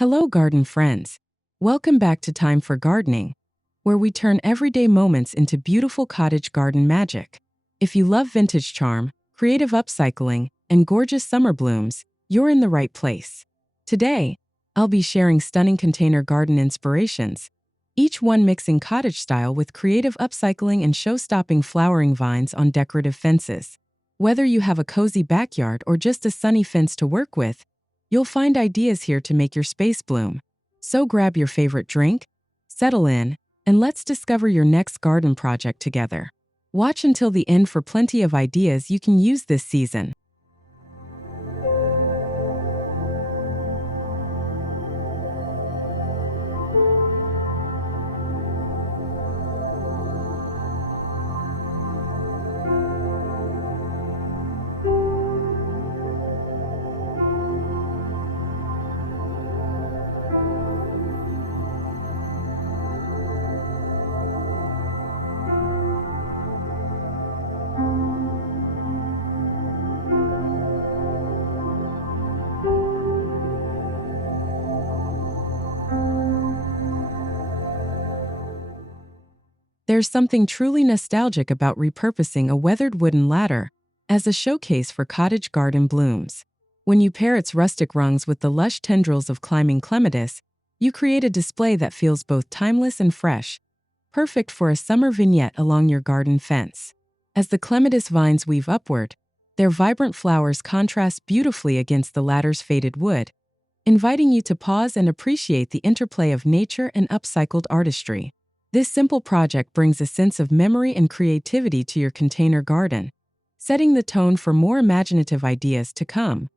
Hello, garden friends. Welcome back to Time for Gardening, where we turn everyday moments into beautiful cottage garden magic. If you love vintage charm, creative upcycling, and gorgeous summer blooms, you're in the right place. Today, I'll be sharing stunning container garden inspirations, each one mixing cottage style with creative upcycling and show-stopping flowering vines on decorative fences. Whether you have a cozy backyard or just a sunny fence to work with, you'll find ideas here to make your space bloom. So grab your favorite drink, settle in, and let's discover your next garden project together. Watch until the end for plenty of ideas you can use this season. There's something truly nostalgic about repurposing a weathered wooden ladder as a showcase for cottage garden blooms. When you pair its rustic rungs with the lush tendrils of climbing clematis, you create a display that feels both timeless and fresh, perfect for a summer vignette along your garden fence. As the clematis vines weave upward, their vibrant flowers contrast beautifully against the ladder's faded wood, inviting you to pause and appreciate the interplay of nature and upcycled artistry. This simple project brings a sense of memory and creativity to your container garden, setting the tone for more imaginative ideas to come.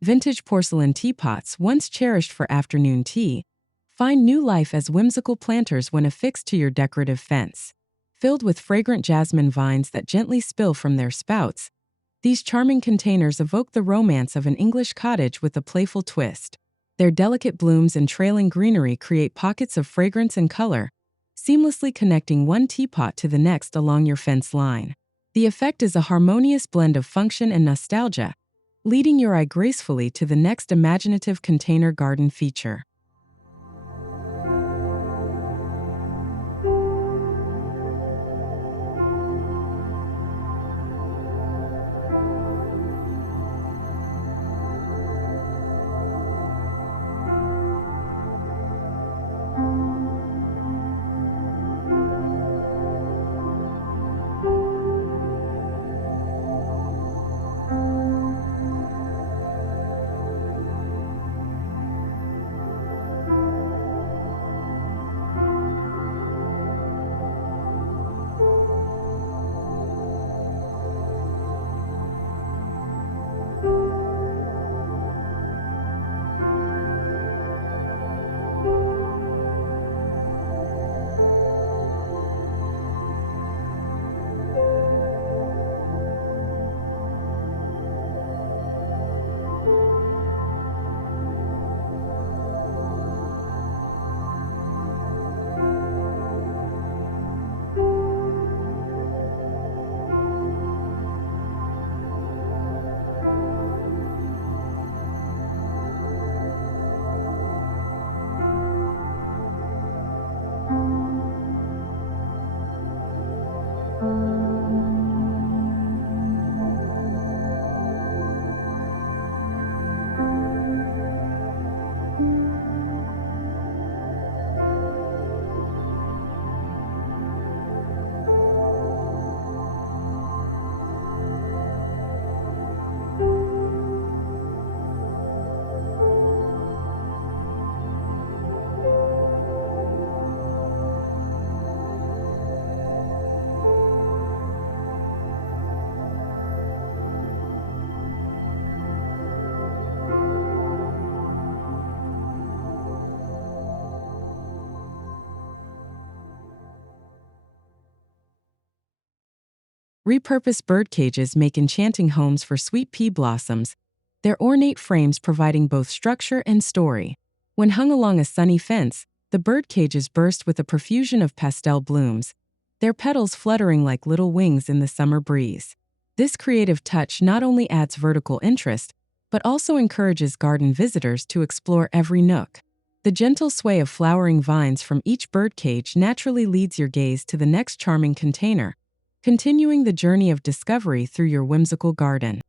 Vintage porcelain teapots, once cherished for afternoon tea, find new life as whimsical planters when affixed to your decorative fence. Filled with fragrant jasmine vines that gently spill from their spouts, these charming containers evoke the romance of an English cottage with a playful twist. Their delicate blooms and trailing greenery create pockets of fragrance and color, seamlessly connecting one teapot to the next along your fence line. The effect is a harmonious blend of function and nostalgia, leading your eye gracefully to the next imaginative container garden feature. Repurposed bird cages make enchanting homes for sweet pea blossoms, their ornate frames providing both structure and story. When hung along a sunny fence, the bird cages burst with a profusion of pastel blooms, their petals fluttering like little wings in the summer breeze. This creative touch not only adds vertical interest, but also encourages garden visitors to explore every nook. The gentle sway of flowering vines from each birdcage naturally leads your gaze to the next charming container, continuing the journey of discovery through your whimsical garden.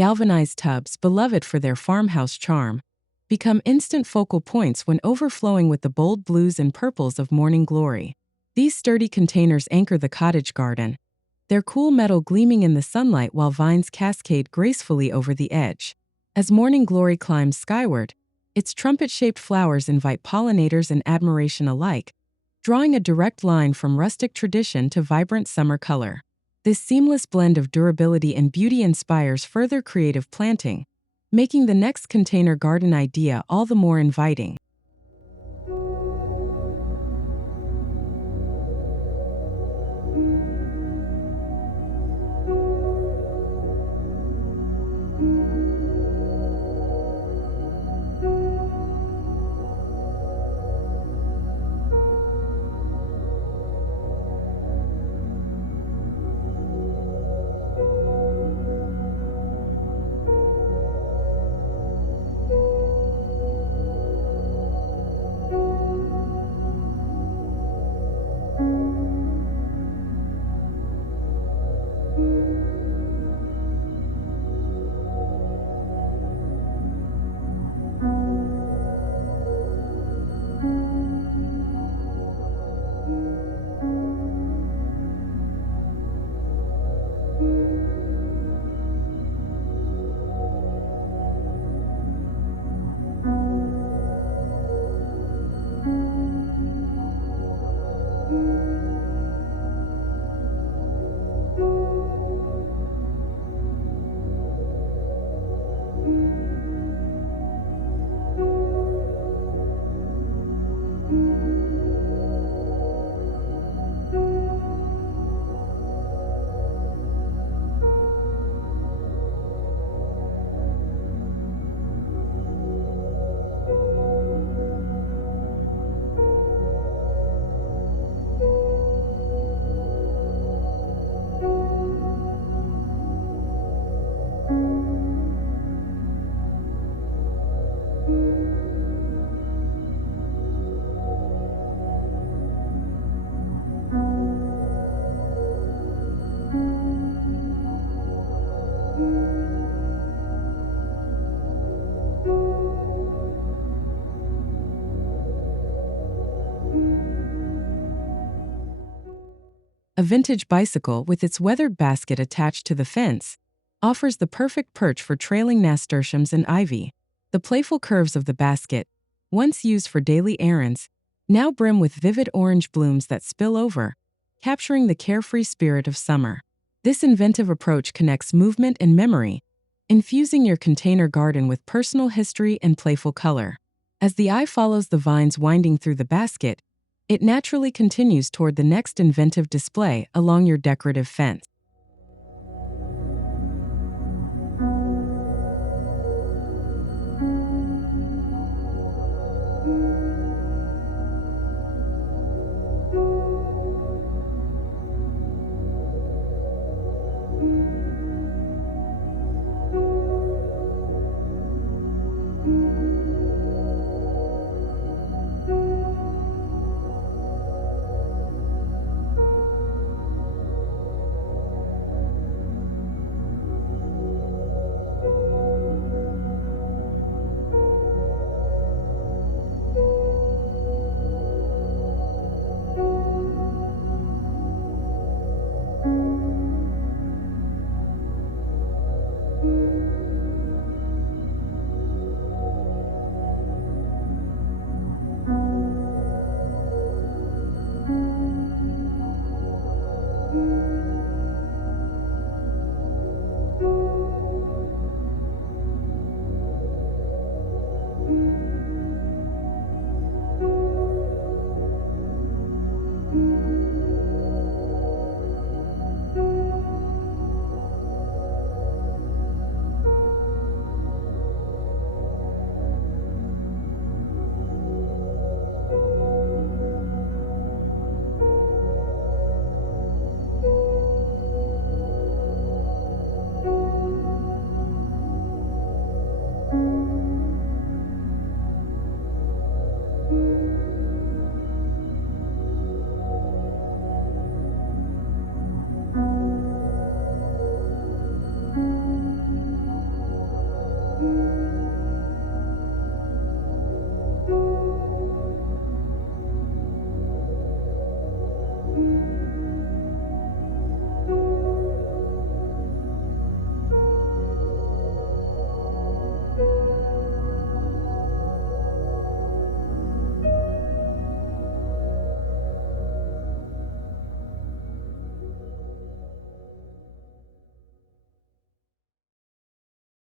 Galvanized tubs, beloved for their farmhouse charm, become instant focal points when overflowing with the bold blues and purples of morning glory. These sturdy containers anchor the cottage garden, their cool metal gleaming in the sunlight while vines cascade gracefully over the edge. As morning glory climbs skyward, its trumpet-shaped flowers invite pollinators and admiration alike, drawing a direct line from rustic tradition to vibrant summer color. This seamless blend of durability and beauty inspires further creative planting, making the next container garden idea all the more inviting. A vintage bicycle with its weathered basket attached to the fence offers the perfect perch for trailing nasturtiums and ivy. The playful curves of the basket, once used for daily errands, now brim with vivid orange blooms that spill over, capturing the carefree spirit of summer. This inventive approach connects movement and memory, infusing your container garden with personal history and playful color. As the eye follows the vines winding through the basket, it naturally continues toward the next inventive display along your decorative fence.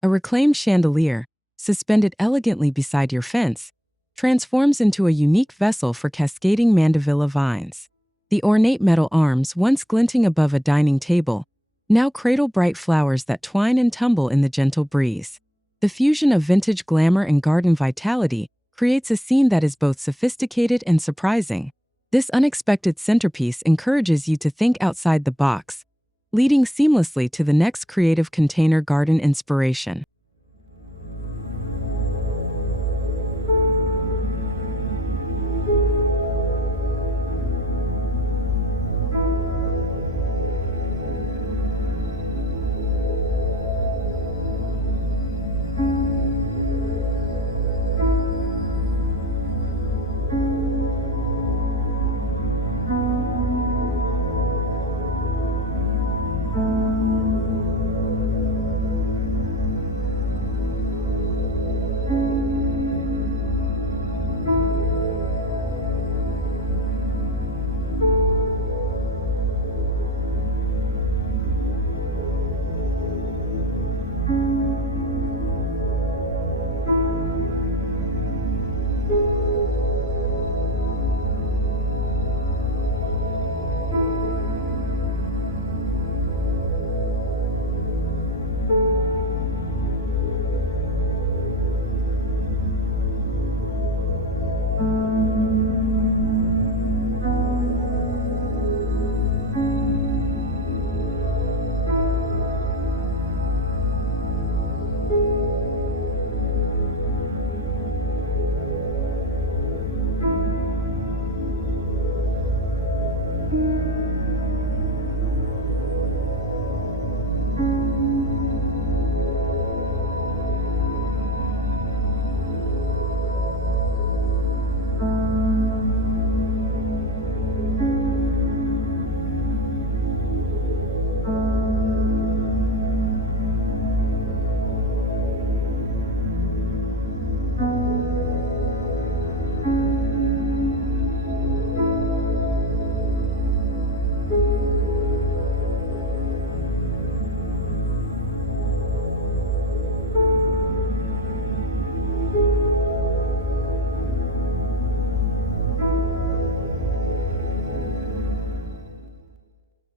A reclaimed chandelier, suspended elegantly beside your fence, transforms into a unique vessel for cascading mandevilla vines. The ornate metal arms, once glinting above a dining table, now cradle bright flowers that twine and tumble in the gentle breeze. The fusion of vintage glamour and garden vitality creates a scene that is both sophisticated and surprising. This unexpected centerpiece encourages you to think outside the box, leading seamlessly to the next creative container garden inspiration.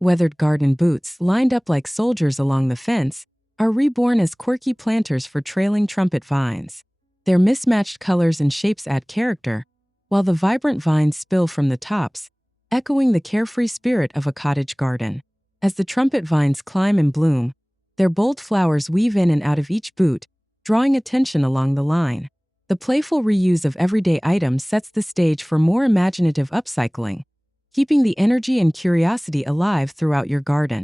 Weathered garden boots, lined up like soldiers along the fence, are reborn as quirky planters for trailing trumpet vines. Their mismatched colors and shapes add character, while the vibrant vines spill from the tops, echoing the carefree spirit of a cottage garden. As the trumpet vines climb and bloom, their bold flowers weave in and out of each boot, drawing attention along the line. The playful reuse of everyday items sets the stage for more imaginative upcycling, keeping the energy and curiosity alive throughout your garden.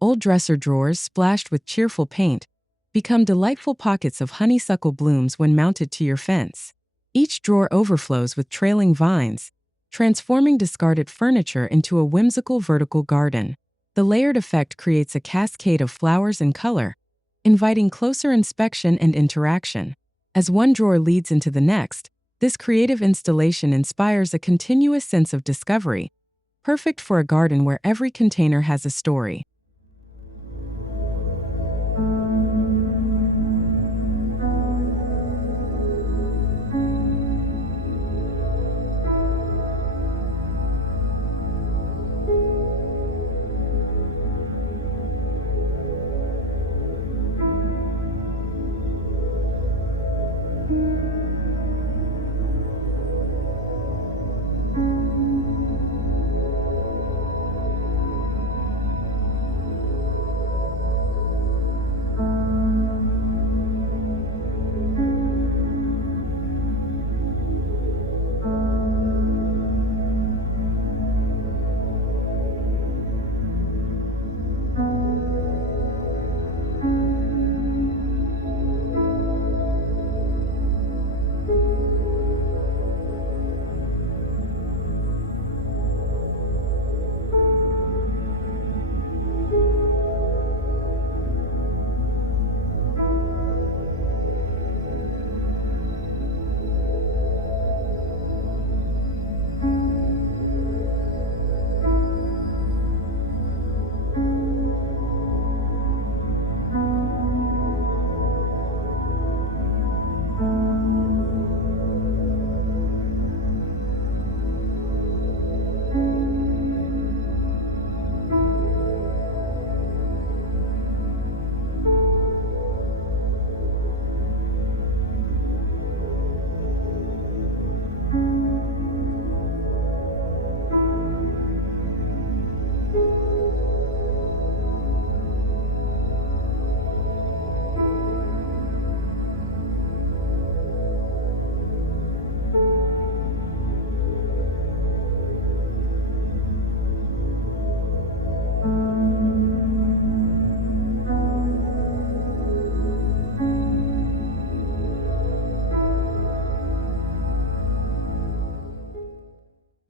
Old dresser drawers splashed with cheerful paint become delightful pockets of honeysuckle blooms when mounted to your fence. Each drawer overflows with trailing vines, transforming discarded furniture into a whimsical vertical garden. The layered effect creates a cascade of flowers and color, inviting closer inspection and interaction. As one drawer leads into the next, this creative installation inspires a continuous sense of discovery, perfect for a garden where every container has a story.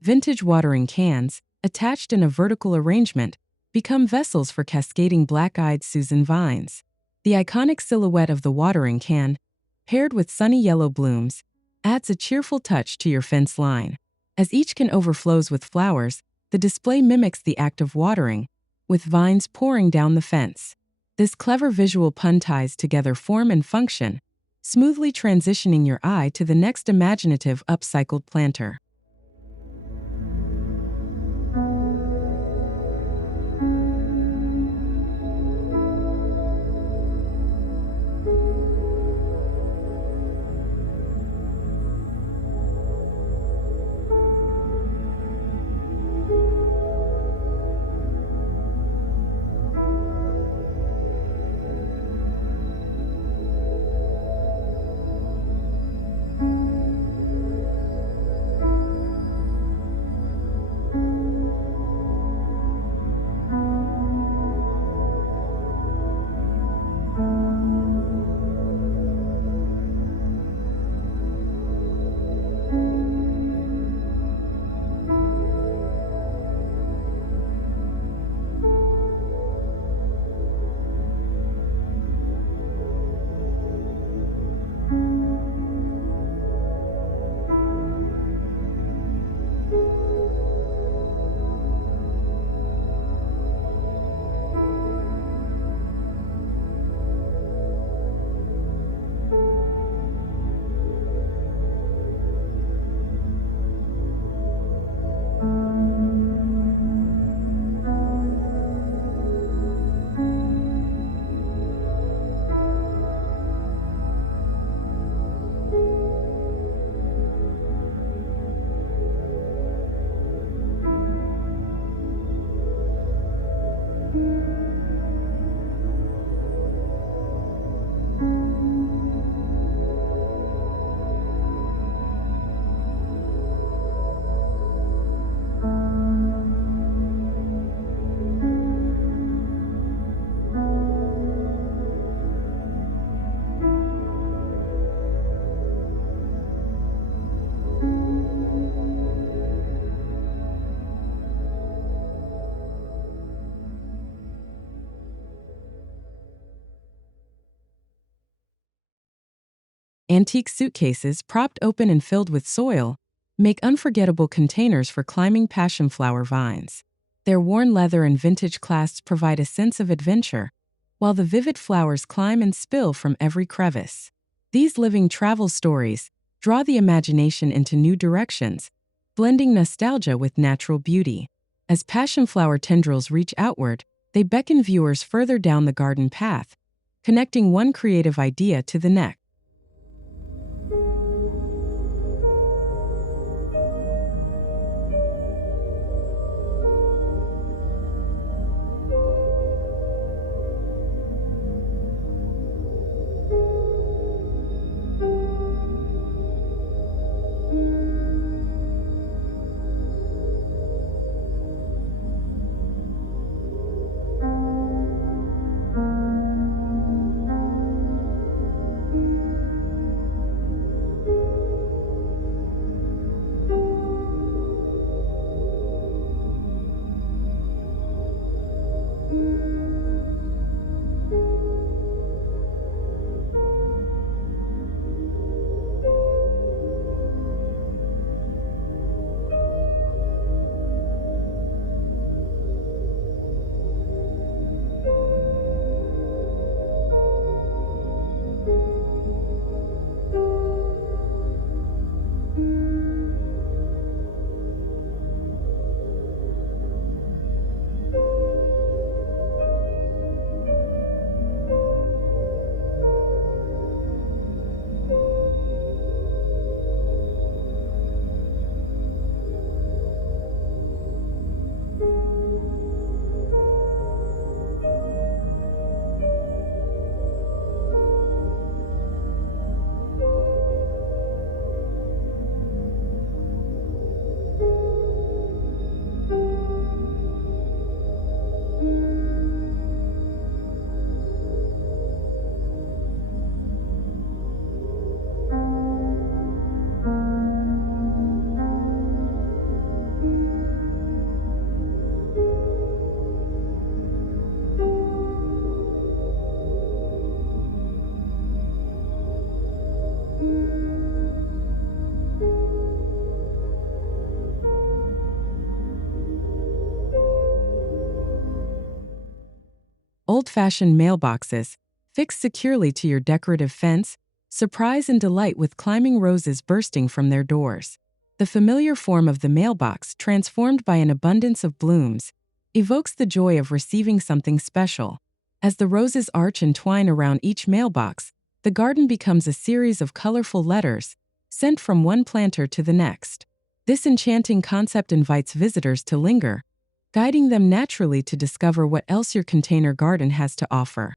Vintage watering cans, attached in a vertical arrangement, become vessels for cascading black-eyed Susan vines. The iconic silhouette of the watering can, paired with sunny yellow blooms, adds a cheerful touch to your fence line. As each can overflows with flowers, the display mimics the act of watering, with vines pouring down the fence. This clever visual pun ties together form and function, smoothly transitioning your eye to the next imaginative upcycled planter. Antique suitcases, propped open and filled with soil, make unforgettable containers for climbing passionflower vines. Their worn leather and vintage clasps provide a sense of adventure, while the vivid flowers climb and spill from every crevice. These living travel stories draw the imagination into new directions, blending nostalgia with natural beauty. As passionflower tendrils reach outward, they beckon viewers further down the garden path, connecting one creative idea to the next. old-fashioned mailboxes, fixed securely to your decorative fence, surprise and delight with climbing roses bursting from their doors. The familiar form of the mailbox, transformed by an abundance of blooms, evokes the joy of receiving something special. As the roses arch and twine around each mailbox, the garden becomes a series of colorful letters, sent from one planter to the next. This enchanting concept invites visitors to linger, guiding them naturally to discover what else your container garden has to offer.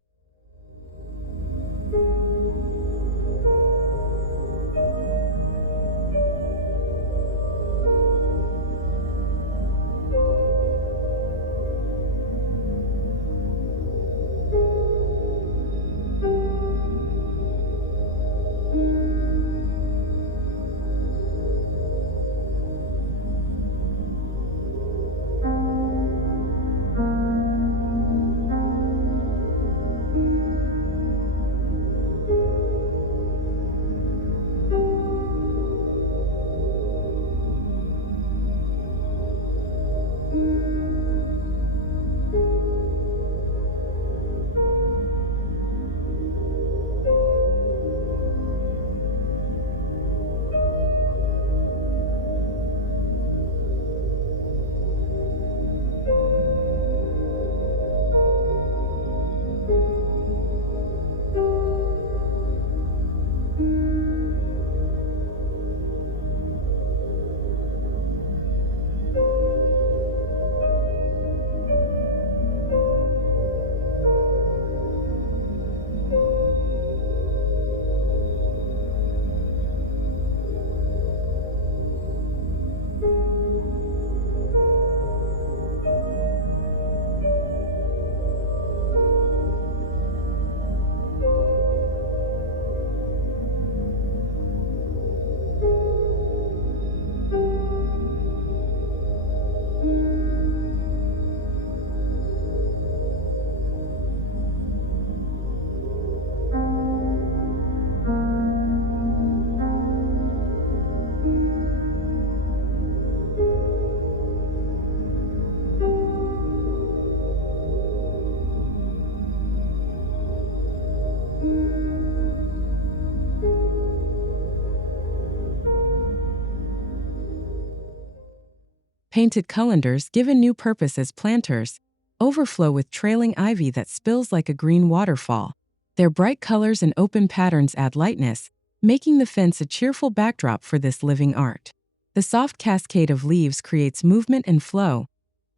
Painted colanders, given new purpose as planters, overflow with trailing ivy that spills like a green waterfall. Their bright colors and open patterns add lightness, making the fence a cheerful backdrop for this living art. The soft cascade of leaves creates movement and flow,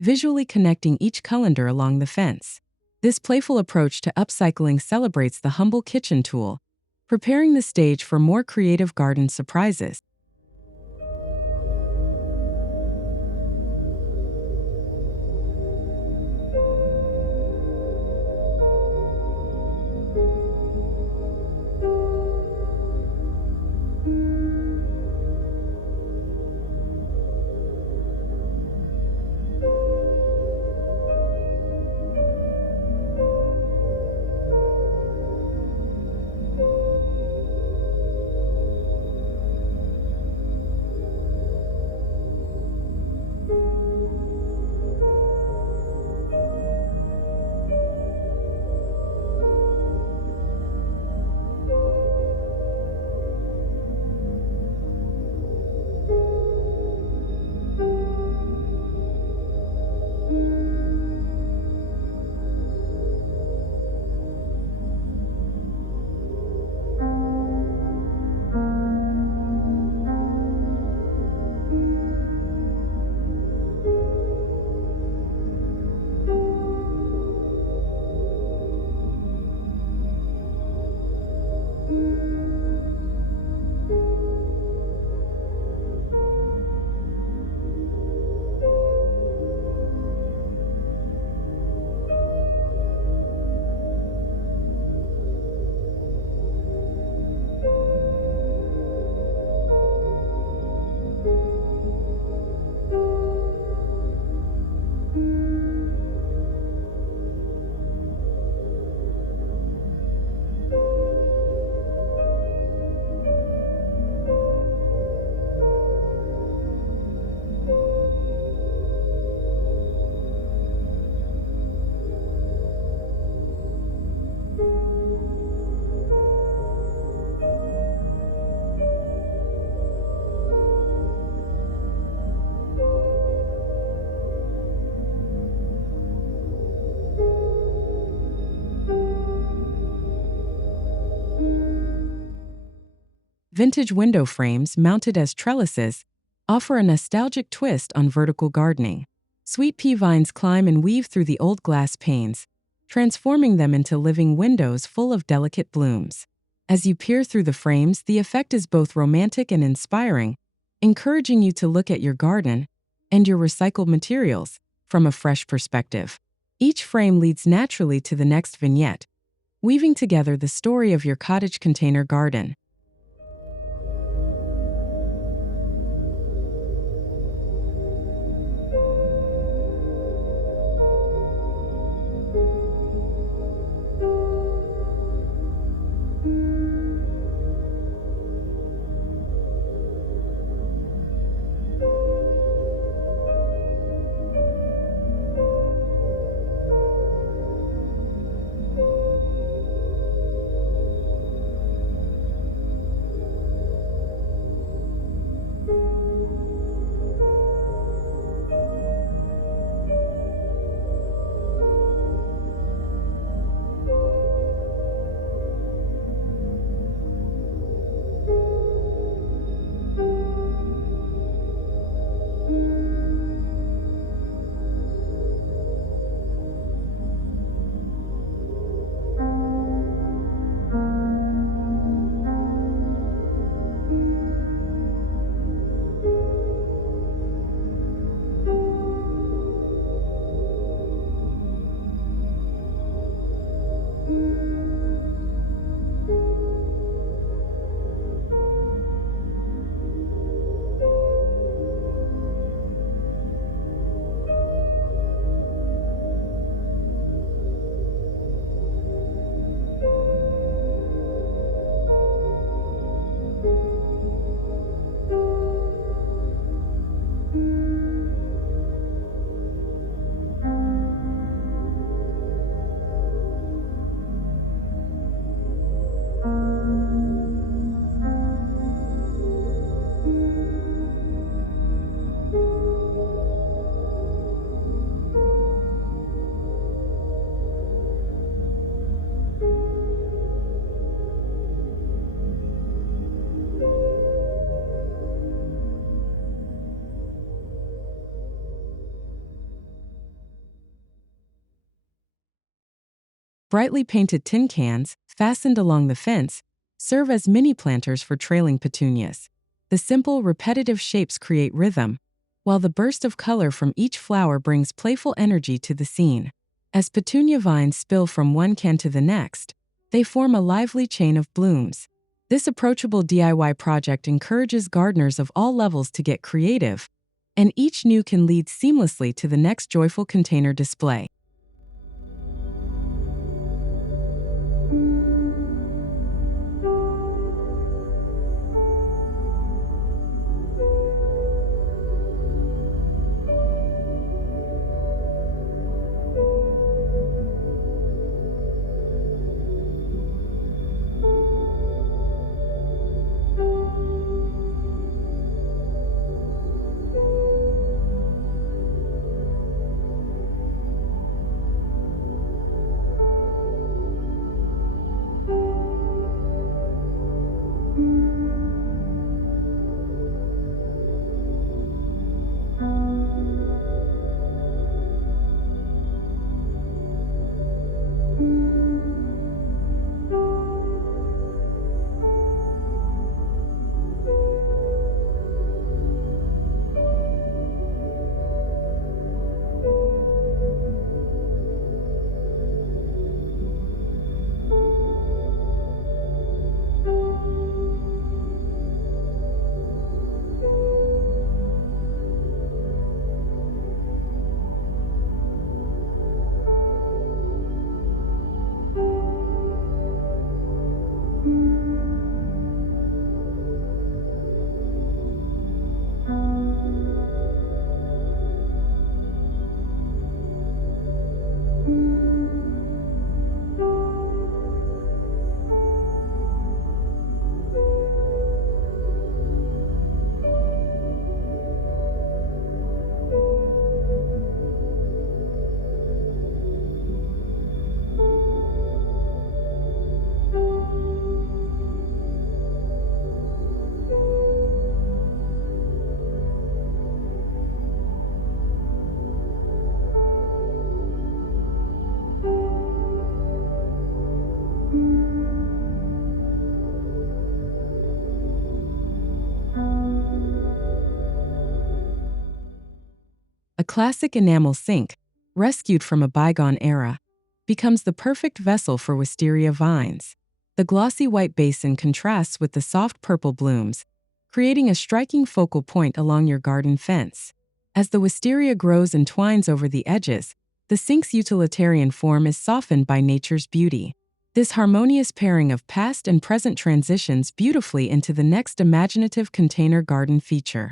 visually connecting each colander along the fence. This playful approach to upcycling celebrates the humble kitchen tool, preparing the stage for more creative garden surprises. Vintage window frames mounted as trellises offer a nostalgic twist on vertical gardening. Sweet pea vines climb and weave through the old glass panes, transforming them into living windows full of delicate blooms. As you peer through the frames, the effect is both romantic and inspiring, encouraging you to look at your garden and your recycled materials from a fresh perspective. Each frame leads naturally to the next vignette, weaving together the story of your cottage container garden. Brightly painted tin cans, fastened along the fence, serve as mini planters for trailing petunias. The simple, repetitive shapes create rhythm, while the burst of color from each flower brings playful energy to the scene. As petunia vines spill from one can to the next, they form a lively chain of blooms. This approachable DIY project encourages gardeners of all levels to get creative, and each new can lead seamlessly to the next joyful container display. A classic enamel sink, rescued from a bygone era, becomes the perfect vessel for wisteria vines. The glossy white basin contrasts with the soft purple blooms, creating a striking focal point along your garden fence. As the wisteria grows and twines over the edges, the sink's utilitarian form is softened by nature's beauty. This harmonious pairing of past and present transitions beautifully into the next imaginative container garden feature.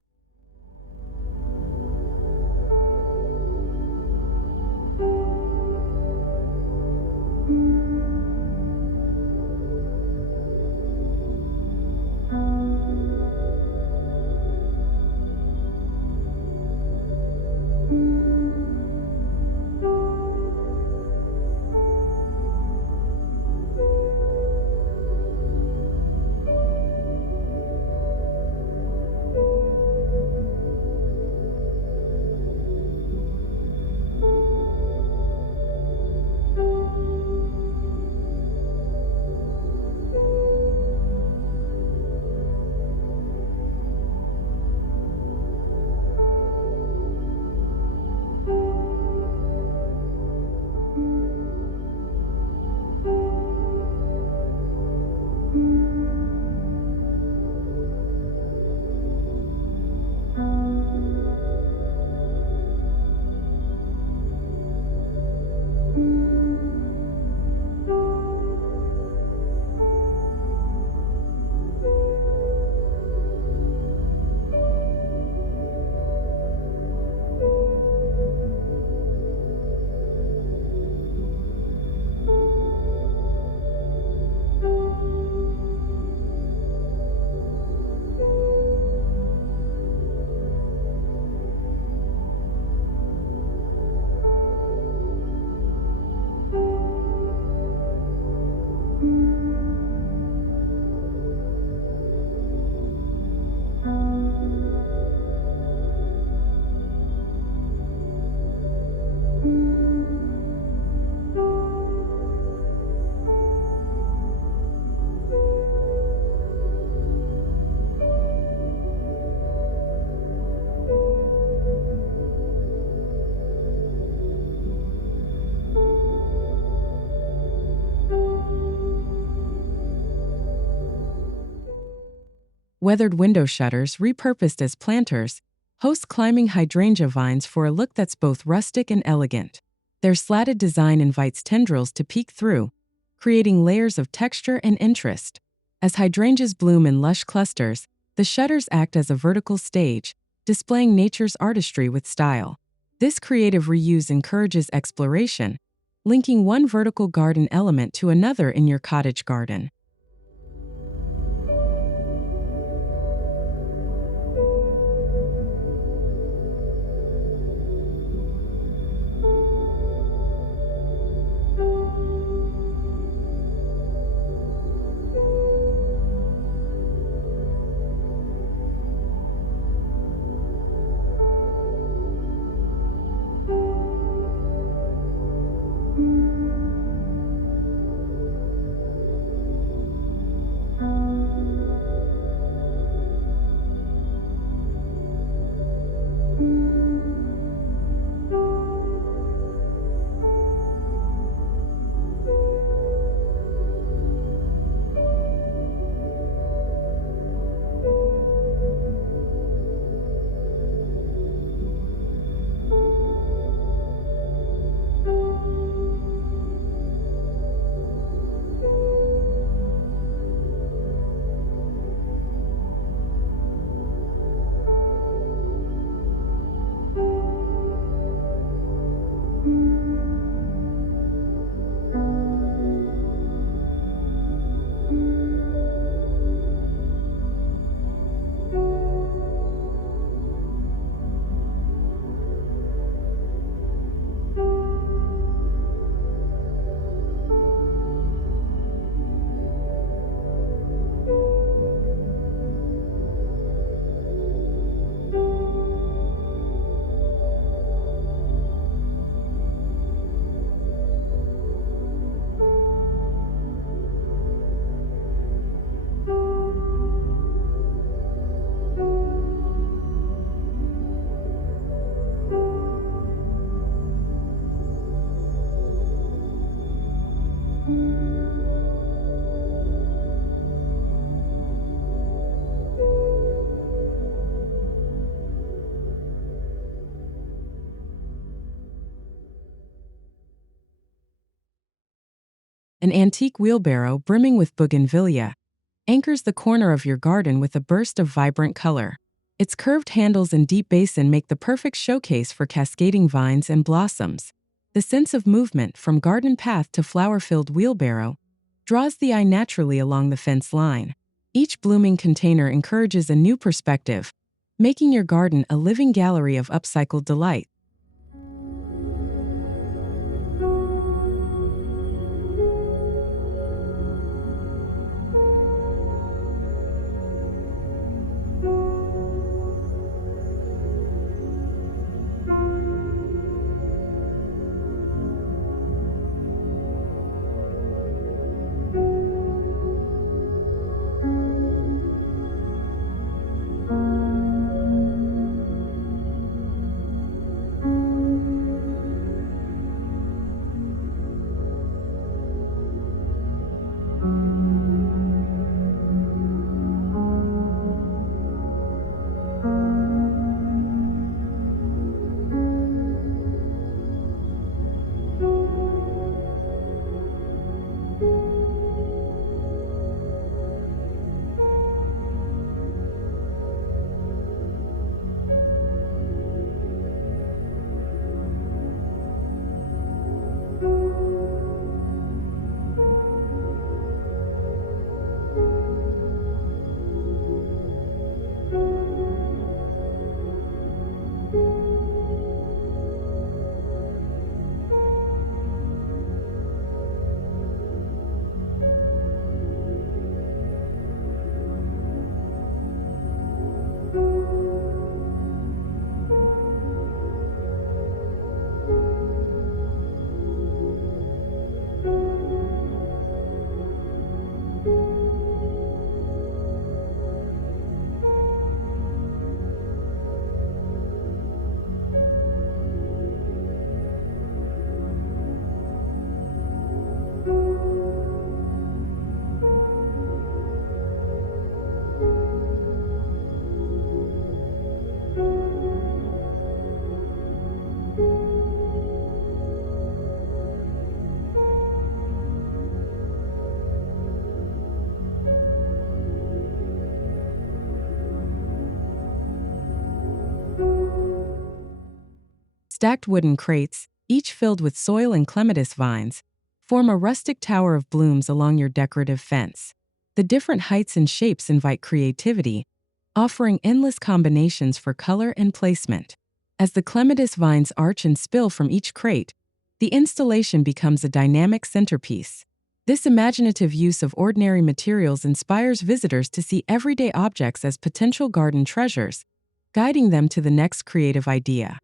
Weathered window shutters, repurposed as planters, host climbing hydrangea vines for a look that's both rustic and elegant. Their slatted design invites tendrils to peek through, creating layers of texture and interest. As hydrangeas bloom in lush clusters, the shutters act as a vertical stage, displaying nature's artistry with style. This creative reuse encourages exploration, linking one vertical garden element to another in your cottage garden. An antique wheelbarrow brimming with bougainvillea anchors the corner of your garden with a burst of vibrant color. Its curved handles and deep basin make the perfect showcase for cascading vines and blossoms. The sense of movement from garden path to flower-filled wheelbarrow draws the eye naturally along the fence line. Each blooming container encourages a new perspective, making your garden a living gallery of upcycled delight. Stacked wooden crates, each filled with soil and clematis vines, form a rustic tower of blooms along your decorative fence. The different heights and shapes invite creativity, offering endless combinations for color and placement. As the clematis vines arch and spill from each crate, the installation becomes a dynamic centerpiece. This imaginative use of ordinary materials inspires visitors to see everyday objects as potential garden treasures, guiding them to the next creative idea.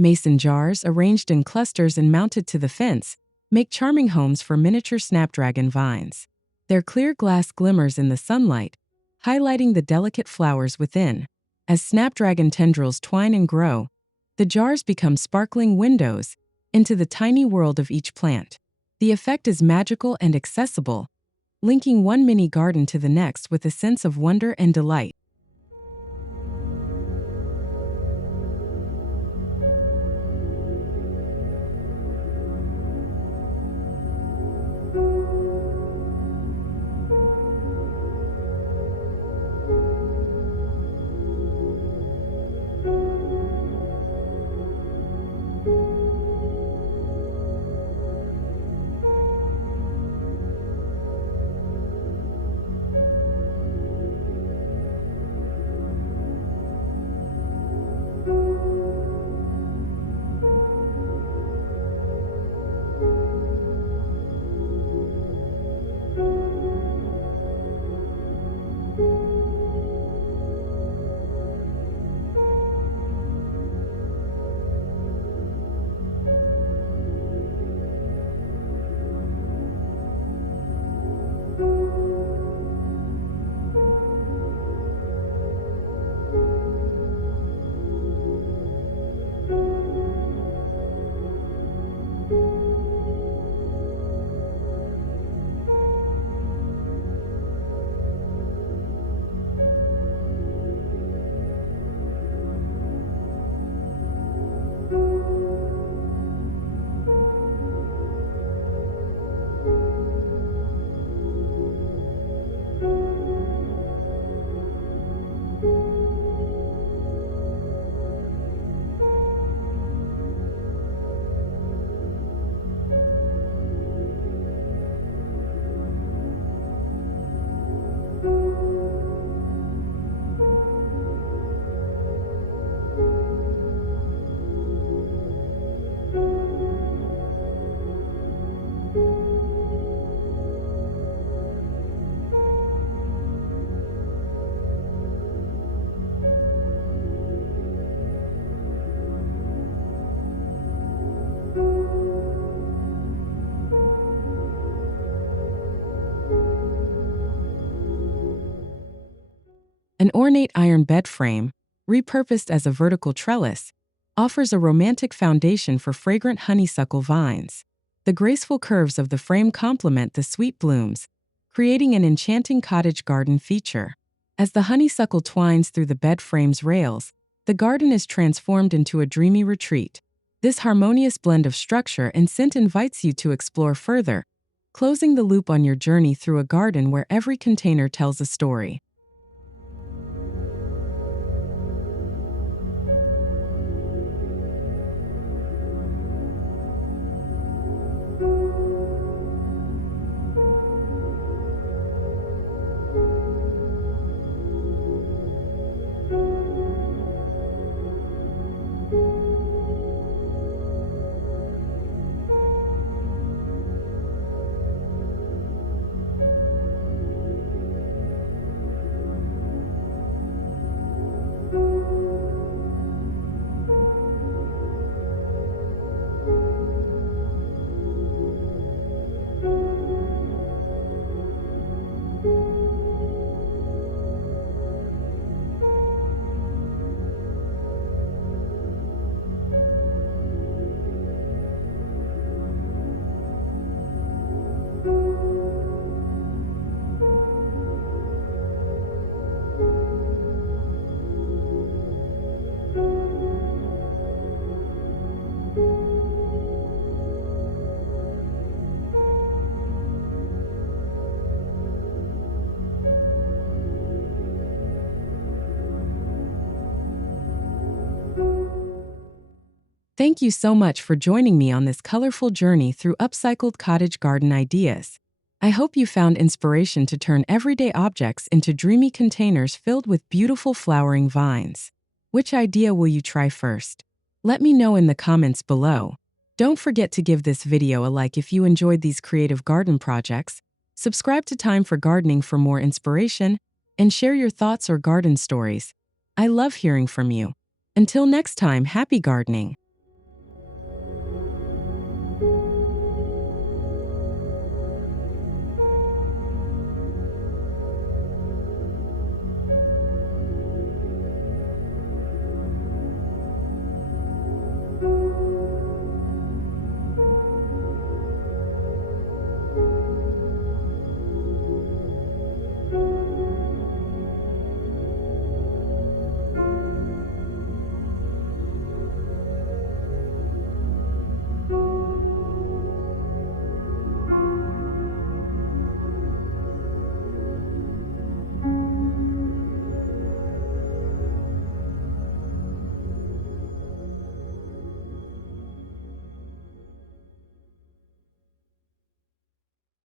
Mason jars, arranged in clusters and mounted to the fence, make charming homes for miniature snapdragon vines. Their clear glass glimmers in the sunlight, highlighting the delicate flowers within. As snapdragon tendrils twine and grow, the jars become sparkling windows into the tiny world of each plant. The effect is magical and accessible, linking one mini garden to the next with a sense of wonder and delight. An ornate iron bed frame, repurposed as a vertical trellis, offers a romantic foundation for fragrant honeysuckle vines. The graceful curves of the frame complement the sweet blooms, creating an enchanting cottage garden feature. As the honeysuckle twines through the bed frame's rails, the garden is transformed into a dreamy retreat. This harmonious blend of structure and scent invites you to explore further, closing the loop on your journey through a garden where every container tells a story. Thank you so much for joining me on this colorful journey through upcycled cottage garden ideas. I hope you found inspiration to turn everyday objects into dreamy containers filled with beautiful flowering vines. Which idea will you try first? Let me know in the comments below. Don't forget to give this video a like if you enjoyed these creative garden projects, subscribe to Time for Gardening for more inspiration, and share your thoughts or garden stories. I love hearing from you. Until next time, happy gardening!